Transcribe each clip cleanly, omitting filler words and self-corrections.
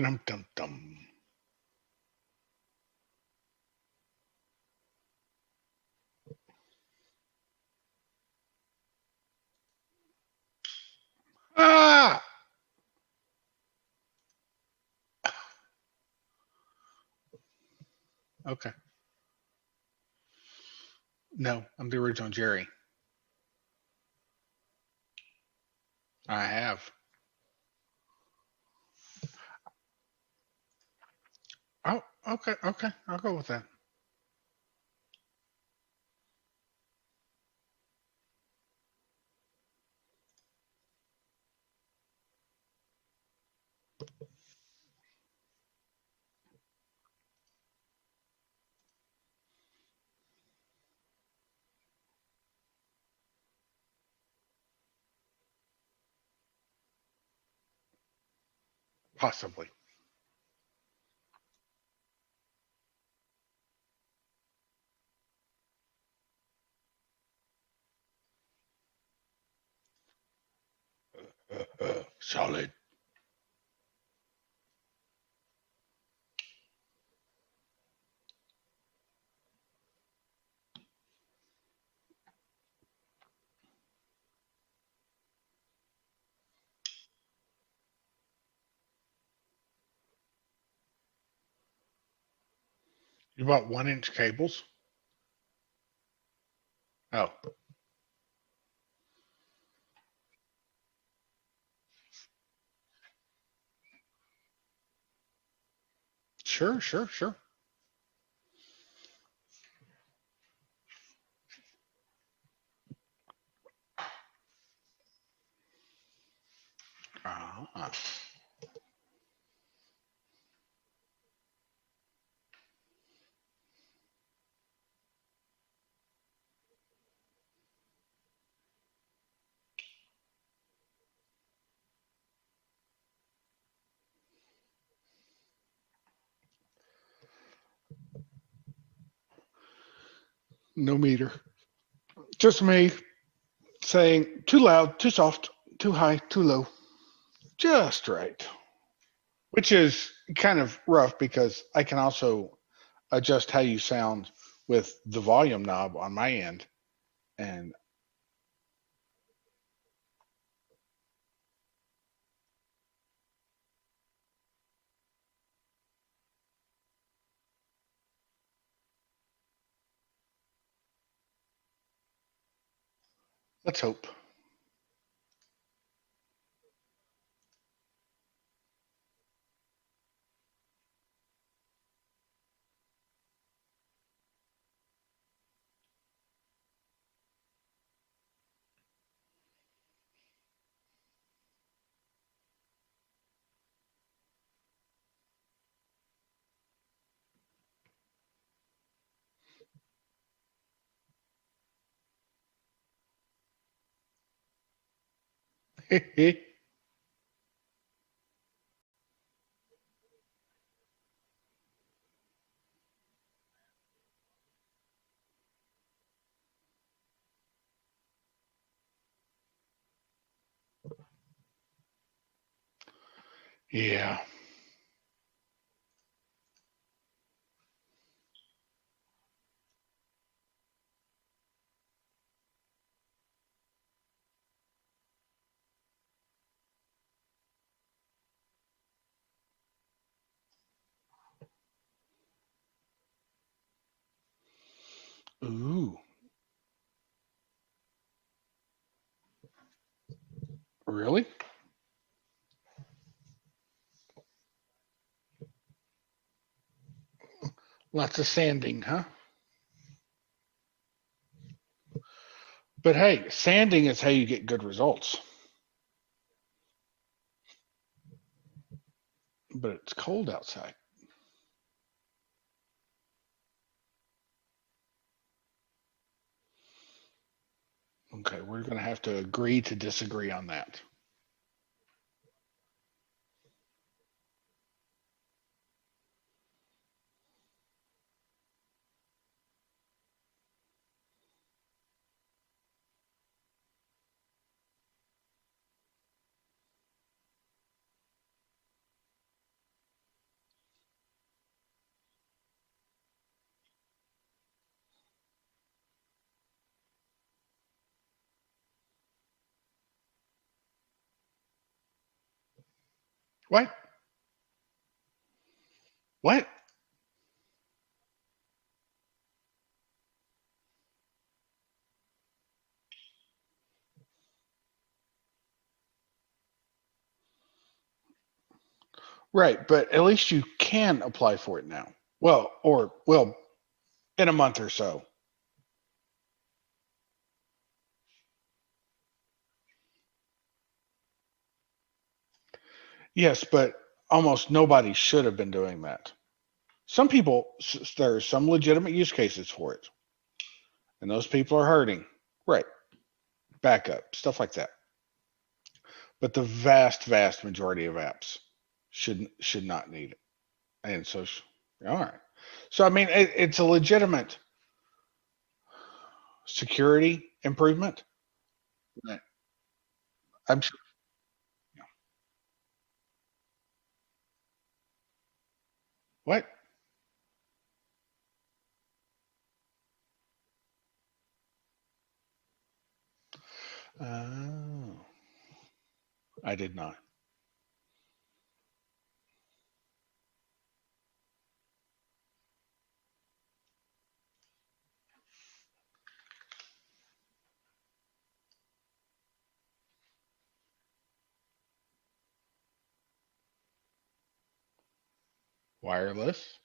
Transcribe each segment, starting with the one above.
Dum dum dum. Ah! Okay. No, I'm the original Jerry. I have. Oh, okay, okay. I'll go with that. Possibly. Solid. You bought 1 inch cables? Oh, sure, sure, sure. Ah, no meter. Just me saying too loud, too soft, too high, too low. Just right. Which is kind of rough because I can also adjust how you sound with the volume knob on my end. And let's hope. Yeah. Ooh, really? Lots of sanding, huh? But hey, sanding is how you get good results. But it's cold outside. Okay, we're going to have to agree to disagree on that. What? What? Right, but at least you can apply for it now. Well, in a month or so. Yes, but almost nobody should have been doing that. Some people, there are some legitimate use cases for it, and those people are hurting. Right, backup, stuff like that. But the vast majority of apps should not need it. And so, all right. So I mean, it's a legitimate security improvement. Right. I'm sure. What? Oh, I did not. Wireless?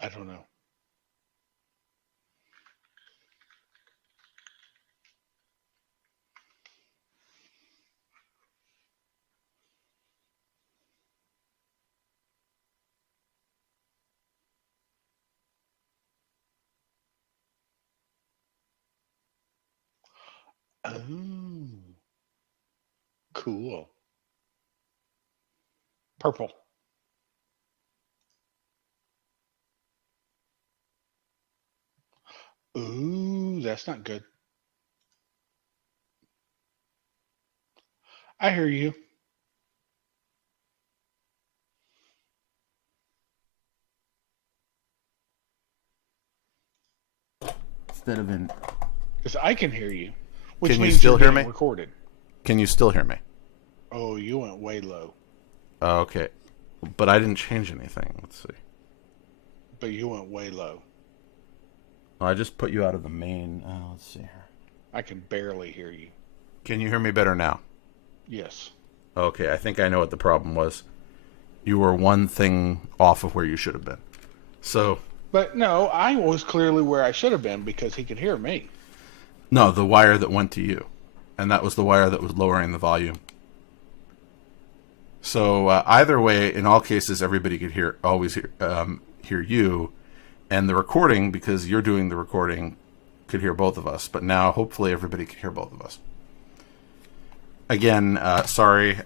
I don't know. Oh, cool. Purple. Ooh, that's not good. I hear you. Instead of in. Because I can hear you, which Can you means still you're hear getting me? recorded. Can you still hear me? Oh, you went way low, Okay. But I didn't change anything. Let's see. but you went way low. I just put you out of the main. Let's see here. I can barely hear you. Can you hear me better now? Yes. Okay, I think I know what the problem was. You were one thing off of where you should have been. So, But no, I was clearly where I should have been because he could hear me. no, the wire that went to you. And that was the wire that was lowering the volume. So, either way, in all cases, everybody could always hear you. And the recording, because you're doing the recording, could hear both of us. But now, hopefully, everybody can hear both of us. Again, sorry.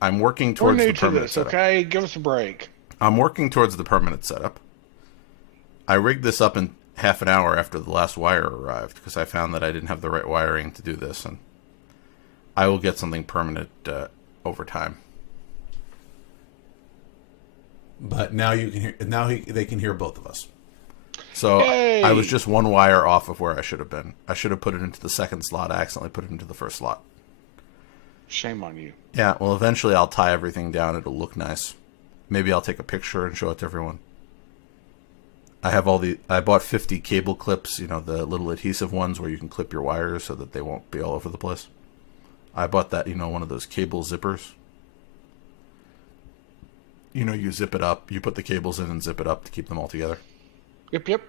I'm working We're towards new the to permanent this, setup. okay? Give us a break. I'm working towards the permanent setup. I rigged this up in half an hour after the last wire arrived because I found that I didn't have the right wiring to do this, and I will get something permanent over time. But now you can hear. They can hear both of us. So I was Yay! just one wire off of where I should have been. I should have put it into the second slot. I accidentally put it into the first slot. Shame on you. Yeah, well, eventually I'll tie everything down. It'll look nice. Maybe I'll take a picture and show it to everyone. I bought 50 cable clips, the little adhesive ones where you can clip your wires so that they won't be all over the place. I bought that, one of those cable zippers. You zip it up, you put the cables in and zip it up to keep them all together. Yep.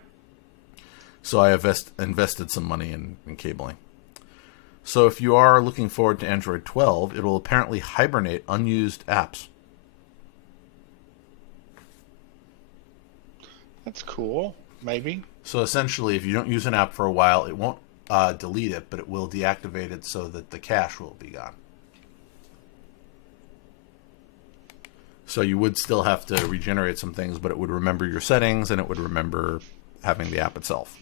So I invested some money in cabling. So if you are looking forward to Android 12, it will apparently hibernate unused apps. That's cool. Maybe. So essentially, if you don't use an app for a while, it won't delete it, but it will deactivate it so that the cache will be gone. So you would still have to regenerate some things, but it would remember your settings and it would remember having the app itself.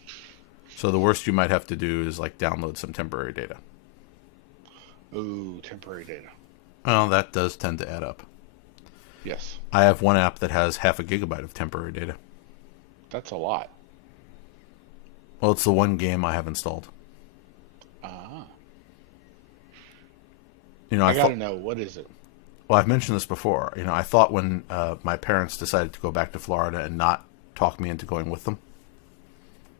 So the worst you might have to do is download some temporary data. Ooh, temporary data. Well, that does tend to add up. Yes. I have one app that has 0.5 gigabyte of temporary data. That's a lot. Well, it's the one game I have installed. I got to know, what is it? Well, I've mentioned this before. I thought when my parents decided to go back to Florida and not talk me into going with them,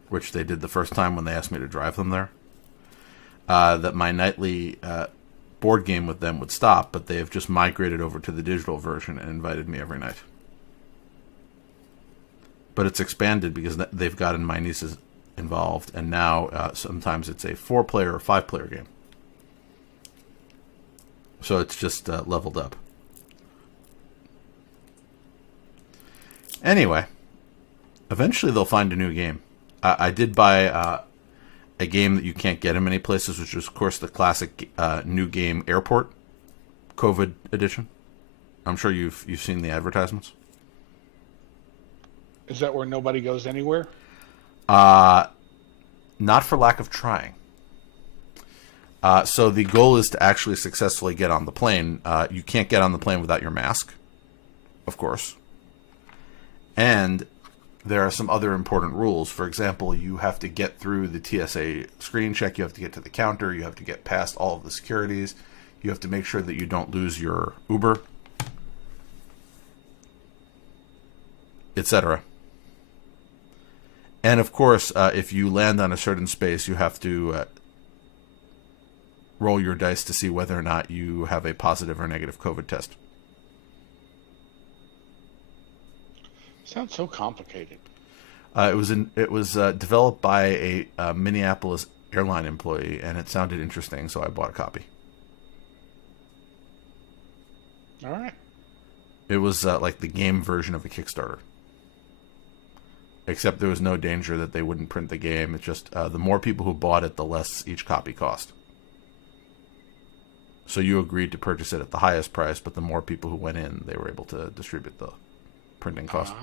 which they did the first time when they asked me to drive them there, that my nightly board game with them would stop, but they have just migrated over to the digital version and invited me every night. But it's expanded because they've gotten my nieces involved, and now sometimes it's a 4-player or 5-player game. So it's just leveled up. Anyway, eventually they'll find a new game. I did buy a game that you can't get in many places, which is, of course, the classic new game Airport, COVID edition. I'm sure you've seen the advertisements. Is that where nobody goes anywhere? Not for lack of trying. So the goal is to actually successfully get on the plane. You can't get on the plane without your mask, of course. And there are some other important rules. For example, you have to get through the TSA screening check. You have to get to the counter. You have to get past all of the securities. You have to make sure that you don't lose your Uber, etc. And of course, if you land on a certain space, you have to roll your dice to see whether or not you have a positive or negative COVID test. Sounds so complicated. It was developed by a Minneapolis airline employee, and it sounded interesting, so I bought a copy. All right. It was like the game version of a Kickstarter. Except there was no danger that they wouldn't print the game. It's just the more people who bought it, the less each copy cost. So you agreed to purchase it at the highest price, but the more people who went in, they were able to distribute the printing cost.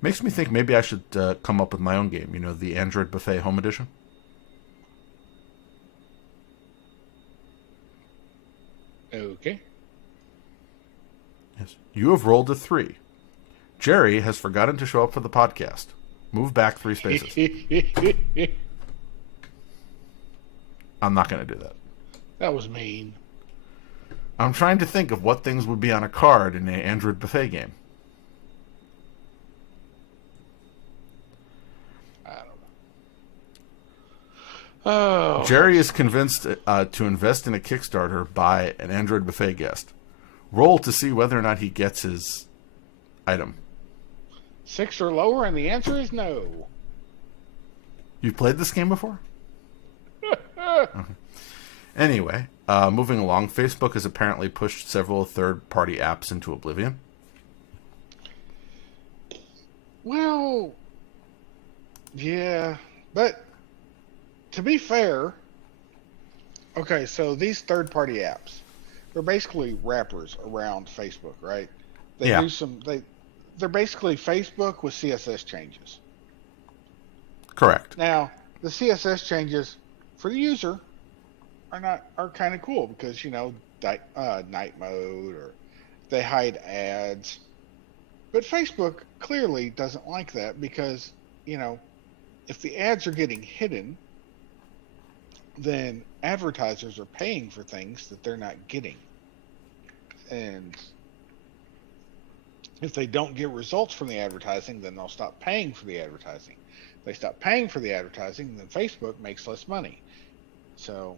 Makes me think maybe I should come up with my own game. The Android Buffet Home Edition? Okay. Yes. You have rolled a 3. Jerry has forgotten to show up for the podcast. Move back 3 spaces. I'm not going to do that. That was mean. I'm trying to think of what things would be on a card in an Android Buffet game. I don't know. Oh. Jerry is convinced to invest in a Kickstarter by an Android Buffet guest. Roll to see whether or not he gets his item. 6 or lower, and the answer is no. You've played this game before? Okay. Anyway, moving along, Facebook has apparently pushed several third-party apps into oblivion. Well, yeah, but to be fair, okay, so these third-party apps, they're basically wrappers around Facebook, right? They Yeah. do they're basically Facebook with CSS changes. Correct. Now, the CSS changes for the user are kind of cool because night mode, or they hide ads. But Facebook clearly doesn't like that because if the ads are getting hidden, then advertisers are paying for things that they're not getting. And if they don't get results from the advertising, then they'll stop paying for the advertising. If they stop paying for the advertising, then Facebook makes less money. So,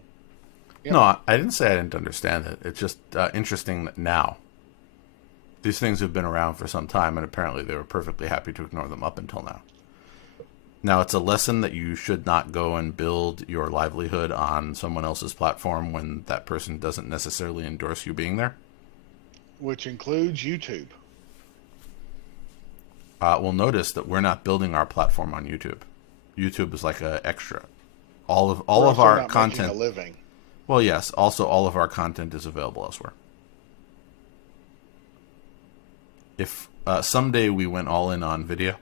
No, I didn't say I didn't understand it. It's just interesting that now. These things have been around for some time, and apparently they were perfectly happy to ignore them up until now. Now, it's a lesson that you should not go and build your livelihood on someone else's platform when that person doesn't necessarily endorse you being there. Which includes YouTube. We'll notice that we're not building our platform on YouTube. YouTube is like an extra. All of our not content. making a living. Well, yes. Also, all of our content is available elsewhere. If someday we went all in on video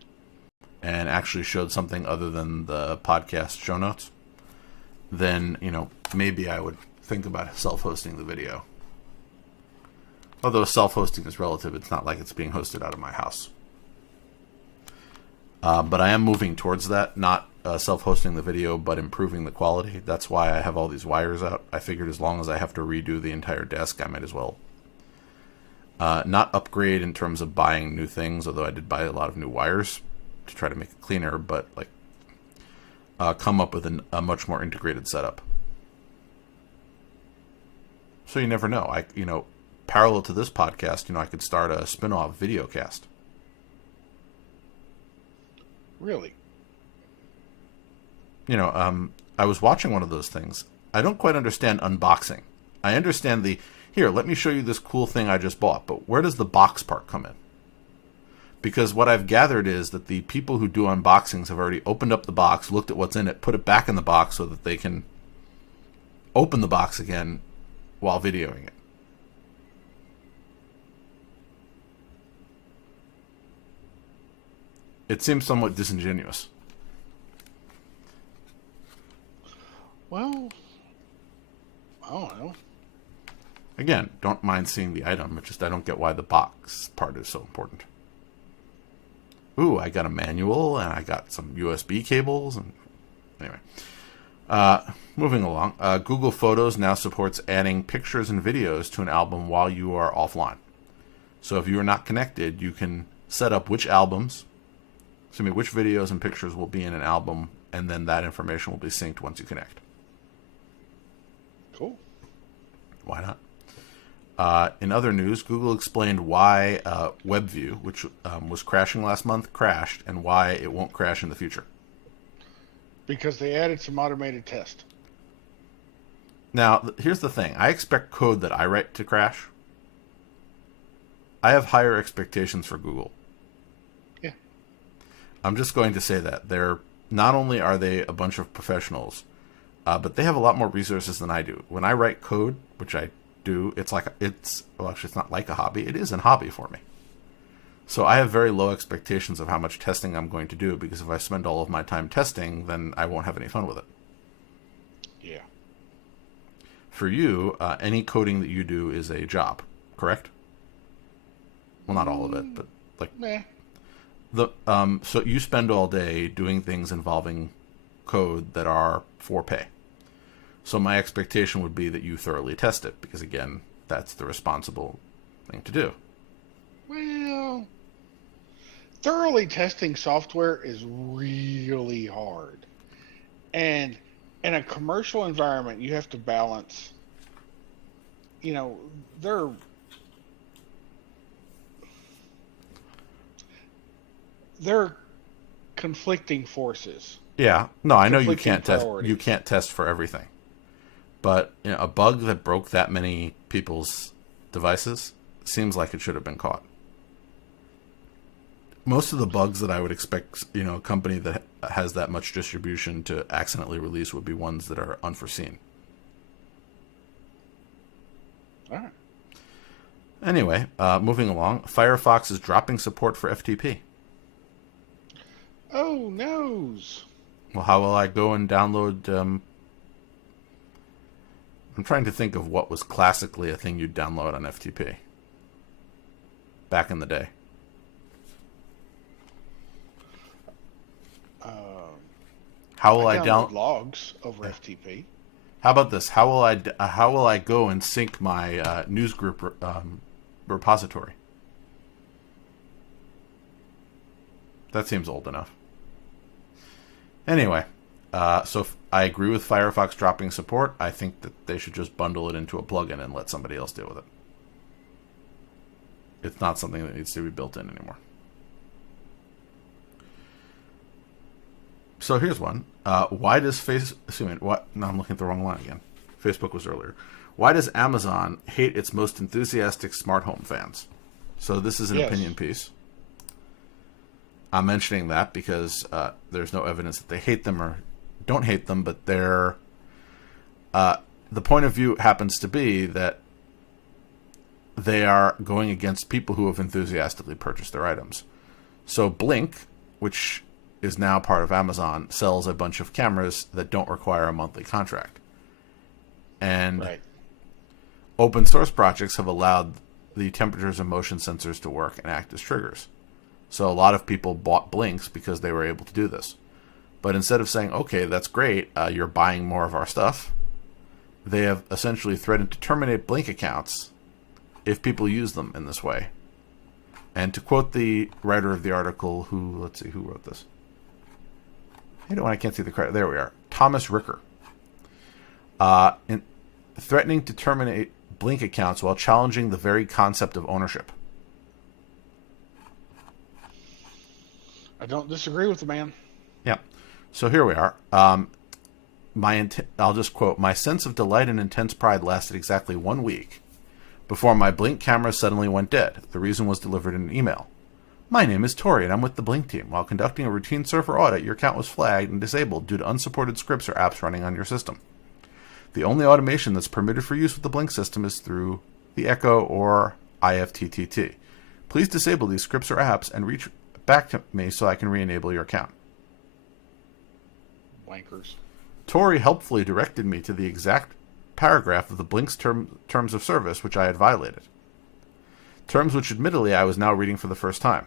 and actually showed something other than the podcast show notes, then maybe I would think about self-hosting the video. Although self-hosting is relative, it's not like it's being hosted out of my house. But I am moving towards that, not self-hosting the video, but improving the quality. That's why I have all these wires out. I figured as long as I have to redo the entire desk, I might as well not upgrade in terms of buying new things, although I did buy a lot of new wires to try to make it cleaner, but like come up with a much more integrated setup. So you never know. Parallel to this podcast, I could start a spin-off video cast. Really? I was watching one of those things. I don't quite understand unboxing. I understand here, let me show you this cool thing I just bought, but where does the box part come in? Because what I've gathered is that the people who do unboxings have already opened up the box, looked at what's in it, put it back in the box so that they can open the box again while videoing it. It seems somewhat disingenuous. Well, I don't know. Again, don't mind seeing the item. It's just I don't get why the box part is so important. Ooh, I got a manual, and I got some USB cables, and anyway. Moving along. Google Photos now supports adding pictures and videos to an album while you are offline. So if you are not connected, you can set up which videos and pictures will be in an album, and then that information will be synced once you connect. Cool. Why not? In other news, Google explained why WebView, which was crashing last month, crashed, and why it won't crash in the future. Because they added some automated test. Now, here's the thing. I expect code that I write to crash. I have higher expectations for Google. Yeah. I'm just going to say that. Not only are they a bunch of professionals, but they have a lot more resources than I do. When I write code, which I do, it's not like a hobby. It is a hobby for me. So I have very low expectations of how much testing I'm going to do, because if I spend all of my time testing, then I won't have any fun with it. Yeah. For you, any coding that you do is a job, correct? Well, not all of it, but so you spend all day doing things involving code that are for pay. So my expectation would be that you thoroughly test it, because again, that's the responsible thing to do. Well, thoroughly testing software is really hard. And in a commercial environment, you have to balance, they're conflicting forces. Yeah. No, I know you Conflicting can't test. priorities. You can't test for everything. But a bug that broke that many people's devices seems like it should have been caught. Most of the bugs that I would expect, a company that has that much distribution to accidentally release would be ones that are unforeseen. All right. Anyway, moving along, Firefox is dropping support for FTP. Oh, noes. Well, how will I go and download... I'm trying to think of what was classically a thing you'd download on FTP back in the day. How will I download logs over FTP? How about this? How will I go and sync my news group repository? That seems old enough. Anyway, so I agree with Firefox dropping support. I think that they should just bundle it into a plugin and let somebody else deal with it. It's not something that needs to be built in anymore. So here's one. Why does No, I'm looking at the wrong line again. Facebook was earlier. Why does Amazon hate its most enthusiastic smart home fans? So this is an opinion piece. I'm mentioning that because there's no evidence that they hate them or don't hate them, but the point of view happens to be that they are going against people who have enthusiastically purchased their items. So Blink, which is now part of Amazon, sells a bunch of cameras that don't require a monthly contract. And open source projects have allowed the temperatures and motion sensors to work and act as triggers. So a lot of people bought Blinks because they were able to do this. But instead of saying, okay, that's great, you're buying more of our stuff, they have essentially threatened to terminate Blink accounts if people use them in this way. And to quote the writer of the article, let's see, who wrote this? I can't see the credit. There we are. Thomas Ricker. In threatening to terminate Blink accounts while challenging the very concept of ownership. I don't disagree with the man. Yeah. So here we are. I'll just quote, "My sense of delight and intense pride lasted exactly 1 week before my Blink camera suddenly went dead. The reason was delivered in an email. My name is Tori, and I'm with the Blink team. While conducting a routine server audit, your account was flagged and disabled due to unsupported scripts or apps running on your system. The only automation that's permitted for use with the Blink system is through the Echo or IFTTT. Please disable these scripts or apps and reach back to me so I can re-enable your account." Wankers. Tori helpfully directed me to the exact paragraph of the Blink's terms of service which I had violated. Terms which admittedly I was now reading for the first time.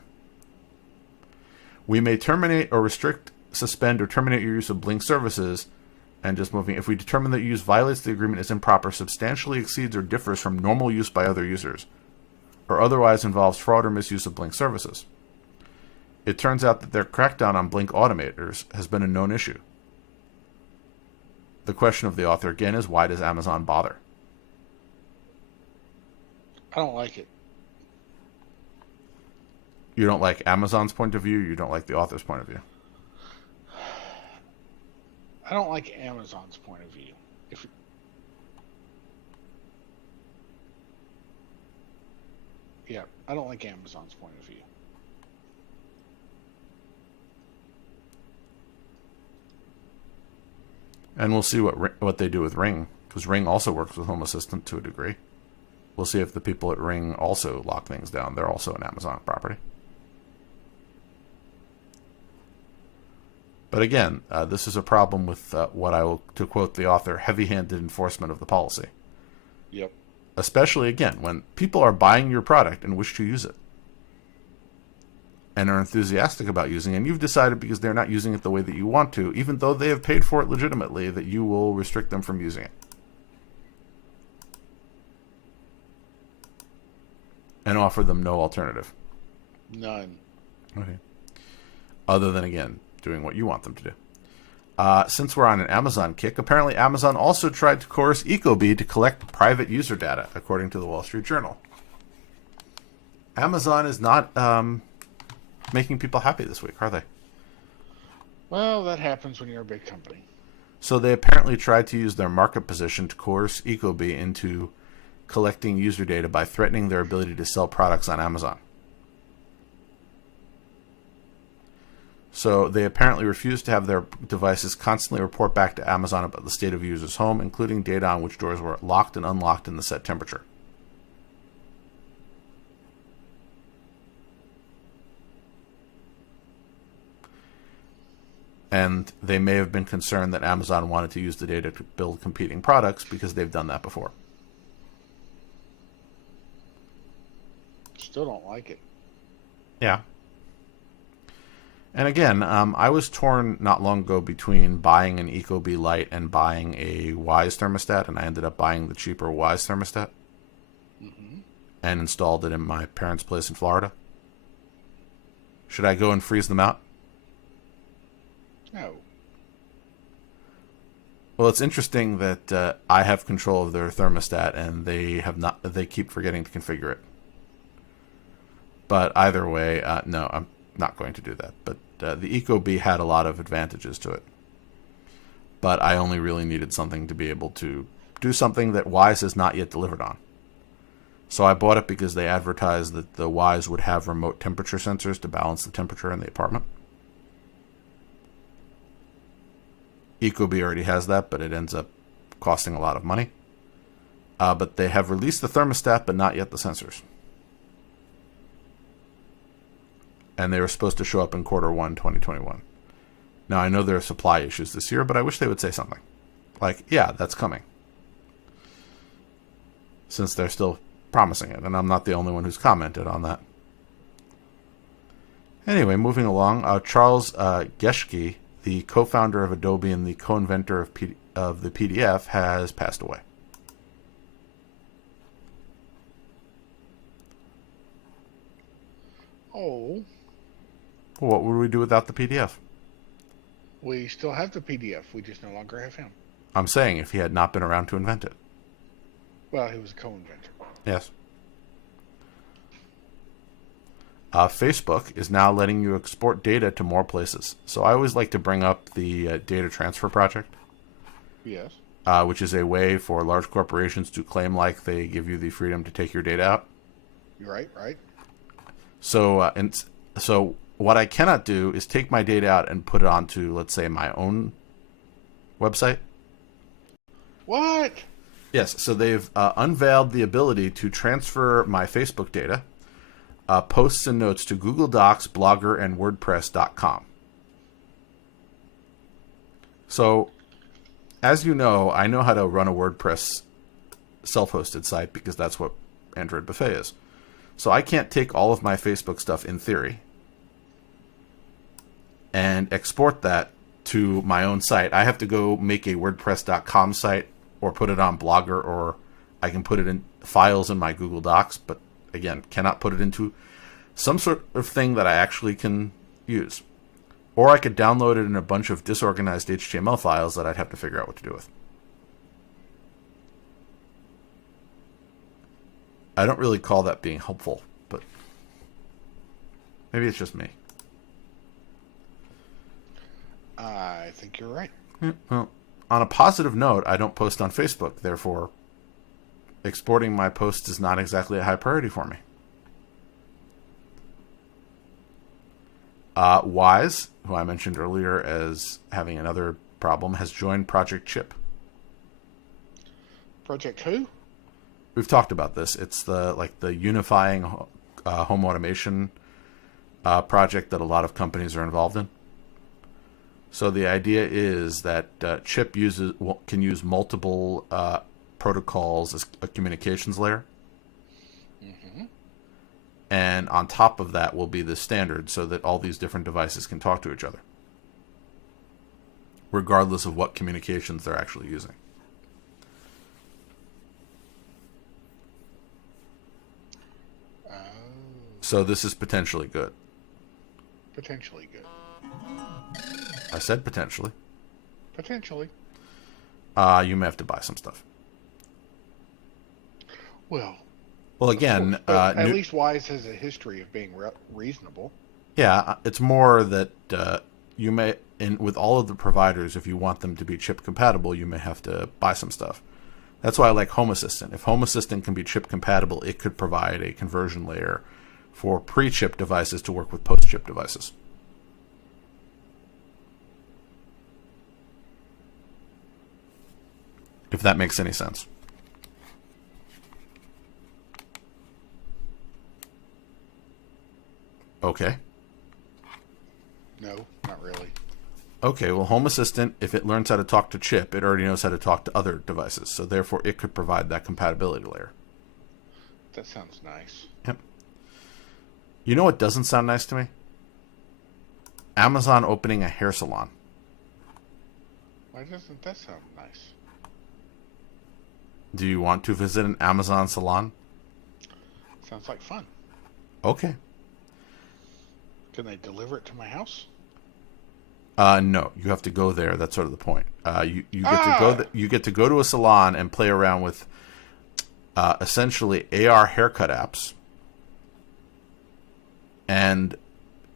"We may terminate or restrict, suspend, or terminate your use of Blink services," and just moving, "if we determine that your use violates the agreement, is improper, substantially exceeds or differs from normal use by other users, or otherwise involves fraud or misuse of Blink services. It turns out that their crackdown on Blink automators has been a known issue. The question of the author again is, why does Amazon bother?" I don't like it. You don't like Amazon's point of view, you don't like the author's point of view? I don't like Amazon's point of view. I don't like Amazon's point of view. And we'll see what they do with Ring, because Ring also works with Home Assistant to a degree. We'll see if the people at Ring also lock things down. They're also an Amazon property. But again, this is a problem with what I will, to quote the author, heavy-handed enforcement of the policy. Yep. Especially, again, when people are buying your product and wish to use it and are enthusiastic about using it, and you've decided because they're not using it the way that you want to, even though they have paid for it legitimately, that you will restrict them from using it. And offer them no alternative. None. Okay. Other than, again, doing what you want them to do. Since we're on an Amazon kick, apparently Amazon also tried to coerce Ecobee to collect private user data, according to the Wall Street Journal. Amazon is not making people happy this week, are they? Well, that happens when you're a big company. So they apparently tried to use their market position to coerce Ecobee into collecting user data by threatening their ability to sell products on Amazon. So they apparently refused to have their devices constantly report back to Amazon about the state of a user's home, including data on which doors were locked and unlocked in the set temperature. And they may have been concerned that Amazon wanted to use the data to build competing products because they've done that before. Still don't like it. Yeah. And again, I was torn not long ago between buying an Ecobee Lite and buying a Wyze thermostat, and I ended up buying the cheaper Wyze thermostat and installed it in my parents' place in Florida. Should I go and freeze them out? No. Well, it's interesting that I have control of their thermostat, and they have not. They keep forgetting to configure it. But either way, no, I'm not going to do that. But the Ecobee had a lot of advantages to it. But I only really needed something to be able to do something that Wyze has not yet delivered on. So I bought it because they advertised that the Wyze would have remote temperature sensors to balance the temperature in the apartment. Ecobee already has that, but it ends up costing a lot of money. But they have released the thermostat, but not yet the sensors. And they were supposed to show up in Q1 2021. Now, I know there are supply issues this year, but I wish they would say something. Like, yeah, that's coming. Since they're still promising it, and I'm not the only one who's commented on that. Anyway, moving along, Charles Geschke, the co-founder of Adobe and the co-inventor of the PDF, has passed away. Oh, What would we do without the PDF? we still have the PDF. We just no longer have him. I'm saying if he had not been around to invent it. Well, he was a co-inventor. Yes. Facebook is now letting you export data to more places. So I always like to bring up the data transfer project. Yes. Which is a way for large corporations to claim like they give you the freedom to take your data out. You're right, right. So so what I cannot do is take my data out and put it onto, let's say, my own website. What? Yes, so they've unveiled the ability to transfer my Facebook data, posts and notes to Google Docs, Blogger, and WordPress.com. So, as you know, I know how to run a WordPress self-hosted site because that's what Android Buffet is. So I can't take all of my Facebook stuff in theory and export that to my own site. I have to go make a WordPress.com site or put it on Blogger, or I can put it in files in my Google Docs, but again, cannot put it into some sort of thing that I actually can use. Or I could download it in a bunch of disorganized HTML files that I'd have to figure out what to do with. I don't really call that being helpful, but maybe it's just me. I think you're right. Well, on a positive note, I don't post on Facebook. Therefore, exporting my posts is not exactly a high priority for me. Wise, who I mentioned earlier as having another problem, has joined Project Chip. Project who? We've talked about this. It's the unifying home automation project that a lot of companies are involved in. So the idea is that Chip can use multiple protocols as a communications layer. Mm-hmm. And on top of that will be the standard so that all these different devices can talk to each other, regardless of what communications they're actually using. So this is potentially good. Potentially good. I said potentially. Potentially. You may have to buy some stuff. Well, again, at least Wise has a history of being reasonable. Yeah, it's more that you may, with all of the providers, if you want them to be chip compatible, you may have to buy some stuff. That's why I like Home Assistant. If Home Assistant can be chip compatible, it could provide a conversion layer for pre-chip devices to work with post-chip devices. If that makes any sense. Okay. No, not really. Okay, well, Home Assistant, if it learns how to talk to Chip, it already knows how to talk to other devices. So therefore, it could provide that compatibility layer. That sounds nice. Yep. You know what doesn't sound nice to me? Amazon opening a hair salon. Why doesn't that sound nice? Do you want to visit an Amazon salon? Sounds like fun. Okay. Can they deliver it to my house? No, you have to go there. That's sort of the point. You get to go. You get to go to a salon and play around with essentially AR haircut apps, and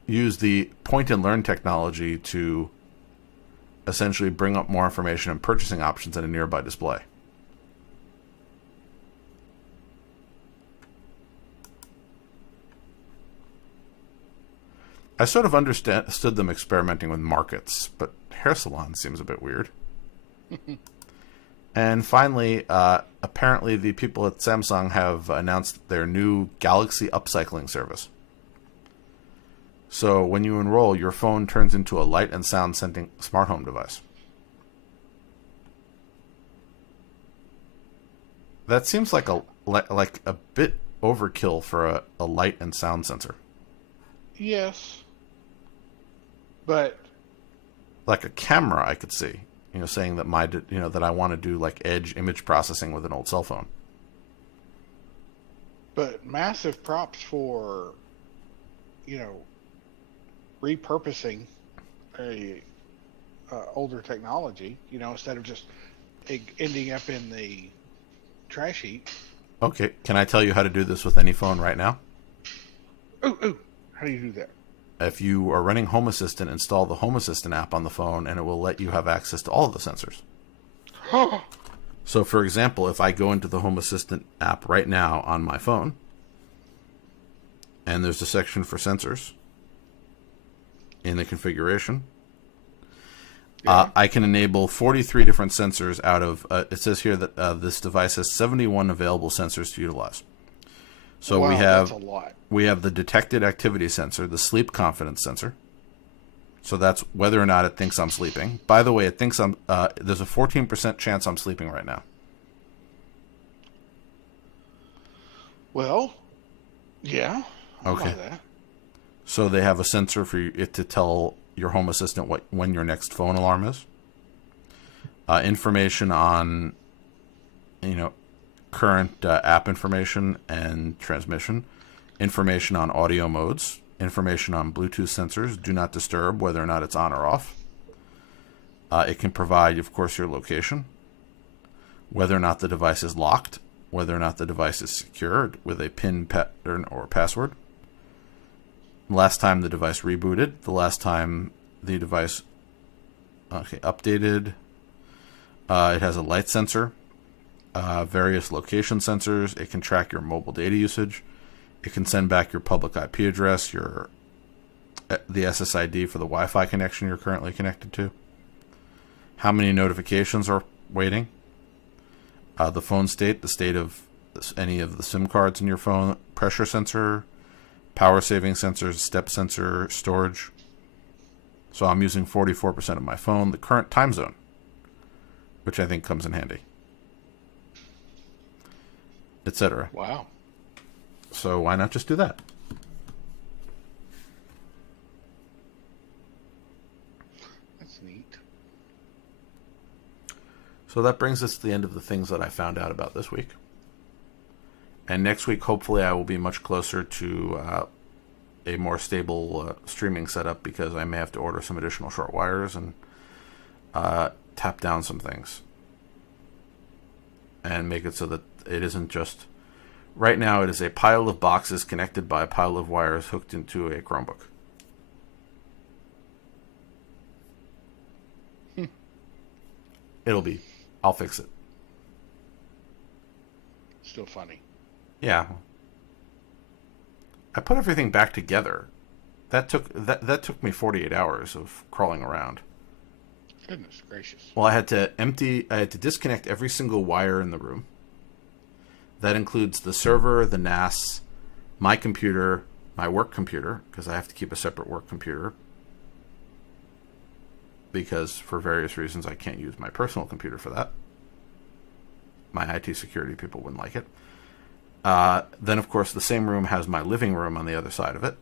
use the point and learn technology to essentially bring up more information and purchasing options in a nearby display. I sort of understood them experimenting with markets, but hair salon seems a bit weird. And finally, apparently the people at Samsung have announced their new Galaxy upcycling service. So when you enroll, your phone turns into a light and sound sensing smart home device. That seems like a bit overkill for a light and sound sensor. Yes. But Like a camera, I could see, saying that that I want to do like edge image processing with an old cell phone. But massive props for, you know, repurposing a older technology. Instead of just ending up in the trash heap. Okay, can I tell you how to do this with any phone right now? Ooh, how do you do that? If you are running Home Assistant, install the Home Assistant app on the phone, and it will let you have access to all of the sensors. So, for example, if I go into the Home Assistant app right now on my phone, and there's a section for sensors in the configuration, I can enable 43 different sensors out of, it says here that this device has 71 available sensors to utilize. So wow, that's a lot. We have the detected activity sensor, the sleep confidence sensor. So that's whether or not it thinks I'm sleeping. By the way, it thinks there's a 14% chance I'm sleeping right now. Well, yeah. I'll okay. buy that. So they have a sensor for it to tell your Home Assistant when your next phone alarm is. Information on, current app information and transmission. Information on audio modes. Information on Bluetooth sensors. Do not disturb, whether or not it's on or off. It can provide, of course, your location. Whether or not the device is locked. Whether or not the device is secured with a PIN pattern or password. Last time the device rebooted. The last time the device updated. It has a light sensor. Various location sensors. It can track your mobile data usage. It can send back your public IP address, the SSID for the Wi-Fi connection you're currently connected to. How many notifications are waiting? The phone state, the state of any of the SIM cards in your phone, pressure sensor, power saving sensors, step sensor, storage. So I'm using 44% of my phone, the current time zone, which I think comes in handy, etc. Wow. So why not just do that? That's neat. So that brings us to the end of the things that I found out about this week. And next week, hopefully, I will be much closer to a more stable streaming setup, because I may have to order some additional short wires and tap down some things. And make it so that it isn't just... Right now, it is a pile of boxes connected by a pile of wires hooked into a Chromebook. I'll fix it. Still funny. Yeah. I put everything back together. That took me 48 hours of crawling around. Goodness gracious. Well, I had to disconnect every single wire in the room. That includes the server, the NAS, my computer, my work computer, because I have to keep a separate work computer, because for various reasons I can't use my personal computer for that. My IT security people wouldn't like it. Then, of course, the same room has my living room on the other side of it.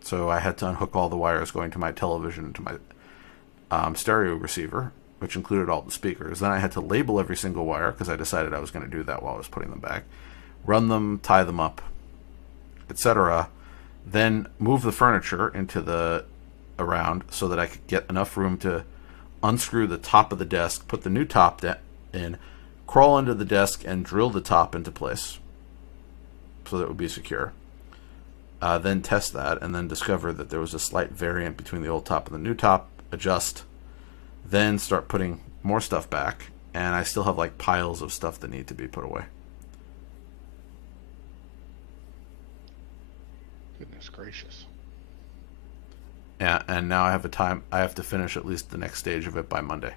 So I had to unhook all the wires going to my television, to my stereo receiver, which included all the speakers. Then I had to label every single wire, because I decided I was going to do that while I was putting them back. Run them, tie them up, etc. Then move the furniture around so that I could get enough room to unscrew the top of the desk, put the new top in, crawl under the desk, and drill the top into place so that it would be secure. Then test that, and then discover that there was a slight variant between the old top and the new top. Adjust. Then start putting more stuff back, and I still have like piles of stuff that need to be put away. Goodness gracious. Yeah, and now I have to finish at least the next stage of it by Monday.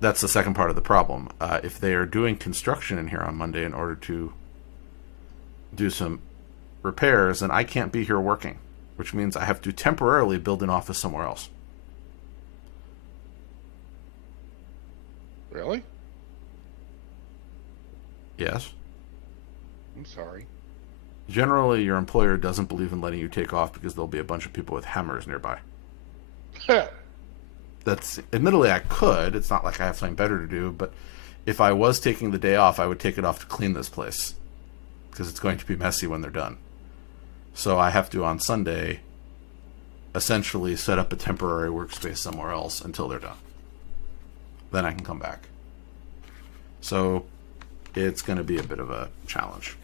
That's the second part of the problem. If they are doing construction in here on Monday in order to do some repairs, then I can't be here working, which means I have to temporarily build an office somewhere else. Really? Yes. I'm sorry. Generally, your employer doesn't believe in letting you take off because there'll be a bunch of people with hammers nearby. That's admittedly I could. It's not like I have something better to do, but if I was taking the day off, I would take it off to clean this place because it's going to be messy when they're done. So I have to on Sunday essentially set up a temporary workspace somewhere else until they're done. Then I can come back. So it's going to be a bit of a challenge.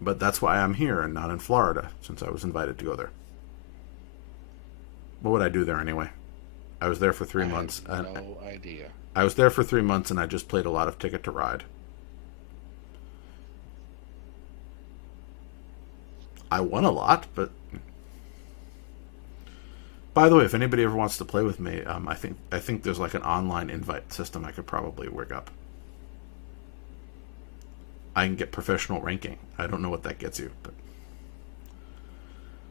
But that's why I'm here and not in Florida, since I was invited to go there. What would I do there anyway? I was there for 3 months. I have no idea. I was there for 3 months and I just played a lot of Ticket to Ride. I won a lot, but... By the way, if anybody ever wants to play with me, I think there's like an online invite system I could probably rig up. I can get professional ranking. I don't know what that gets you, but...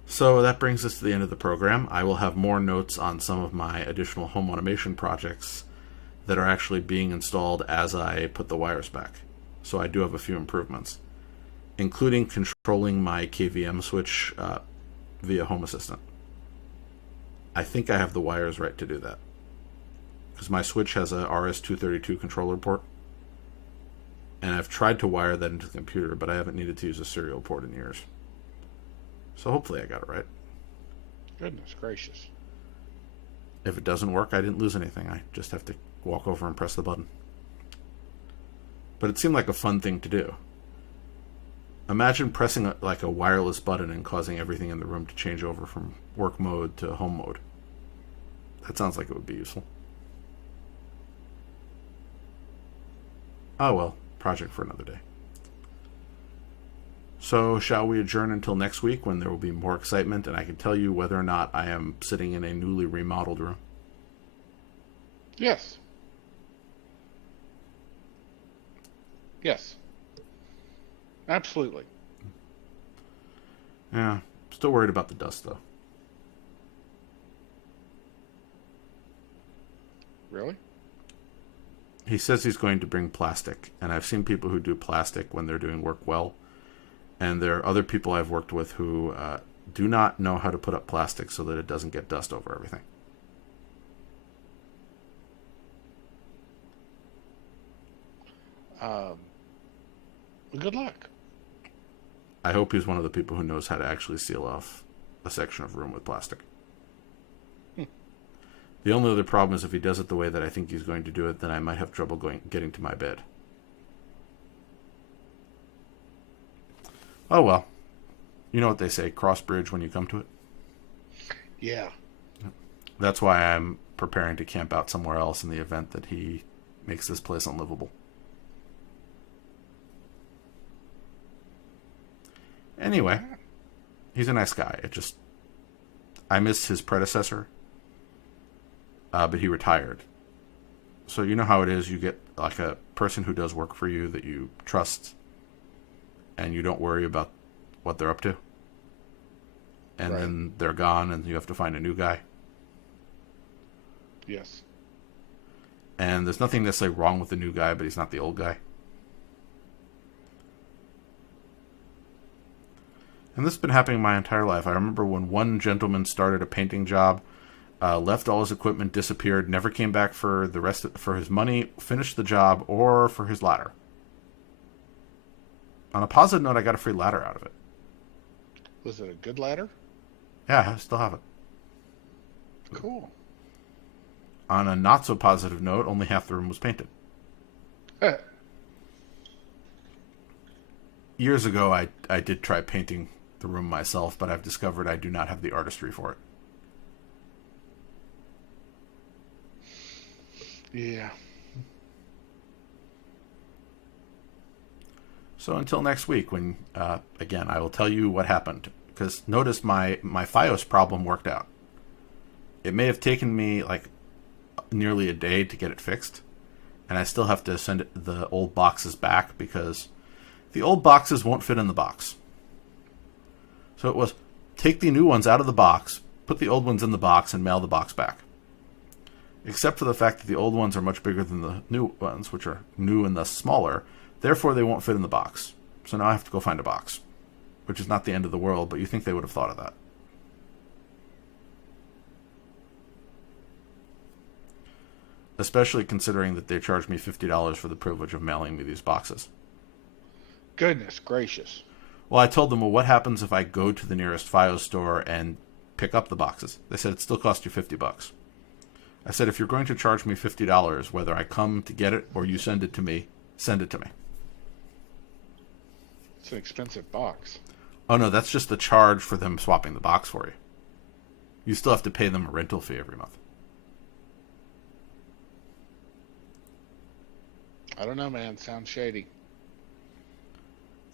So that brings us to the end of the program. I will have more notes on some of my additional home automation projects that are actually being installed as I put the wires back. So I do have a few improvements, including controlling my KVM switch via Home Assistant. I think I have the wires right to do that, because my switch has a RS-232 controller port, and I've tried to wire that into the computer, but I haven't needed to use a serial port in years. So hopefully I got it right. Goodness gracious. If it doesn't work, I didn't lose anything. I just have to walk over and press the button. But it seemed like a fun thing to do. Imagine pressing a wireless button and causing everything in the room to change over from work mode to home mode. That sounds like it would be useful. Oh well, project for another day. So shall we adjourn until next week when there will be more excitement and I can tell you whether or not I am sitting in a newly remodeled room? Yes. Yes. Absolutely. Yeah, still worried about the dust though. Really? He says he's going to bring plastic, and I've seen people who do plastic when they're doing work well, and there are other people I've worked with who do not know how to put up plastic so that it doesn't get dust over everything. Good luck. I hope he's one of the people who knows how to actually seal off a section of room with plastic. The only other problem is if he does it the way that I think he's going to do it, then I might have trouble getting to my bed. Oh well. You know what they say, cross bridge when you come to it? Yeah. That's why I'm preparing to camp out somewhere else in the event that he makes this place unlivable. Anyway, he's a nice guy. I missed his predecessor, but he retired. So you know how it is. You get like a person who does work for you that you trust, and you don't worry about what they're up to. And then they're gone, and you have to find a new guy. Yes. And there's nothing necessarily wrong with the new guy, but he's not the old guy. And this has been happening my entire life. I remember when one gentleman started a painting job, left all his equipment, disappeared, never came back for for his money, finished the job, or for his ladder. On a positive note, I got a free ladder out of it. Was it a good ladder? Yeah, I still have it. Cool. On a not so positive note, only half the room was painted. Years ago, I did try painting the room myself, but I've discovered I do not have the artistry for it. Yeah. So until next week, when, again, I will tell you what happened. Because notice my FiOS problem worked out. It may have taken me like nearly a day to get it fixed. And I still have to send the old boxes back because the old boxes won't fit in the box. So it was take the new ones out of the box, put the old ones in the box, and mail the box back. Except for the fact that the old ones are much bigger than the new ones, which are new and thus smaller. Therefore, they won't fit in the box. So now I have to go find a box, which is not the end of the world, but you think they would have thought of that. especially considering that they charged me $50 for the privilege of mailing me these boxes. Goodness gracious. Well, I told them, well, what happens if I go to the nearest FiOS store and pick up the boxes? They said it still costs you $50. I said, if you're going to charge me $50, whether I come to get it or you send it to me, send it to me. It's an expensive box. Oh, no, that's just the charge for them swapping the box for you. You still have to pay them a rental fee every month. I don't know, man. Sounds shady.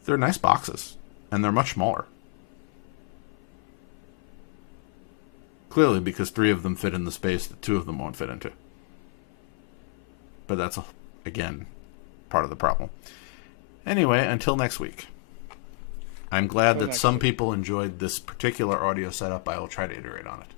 They're nice boxes, and they're much smaller. Clearly, because 3 of them fit in the space that 2 of them won't fit into. But that's, again, part of the problem. Anyway, until next week. I'm glad that some people enjoyed this particular audio setup. I will try to iterate on it.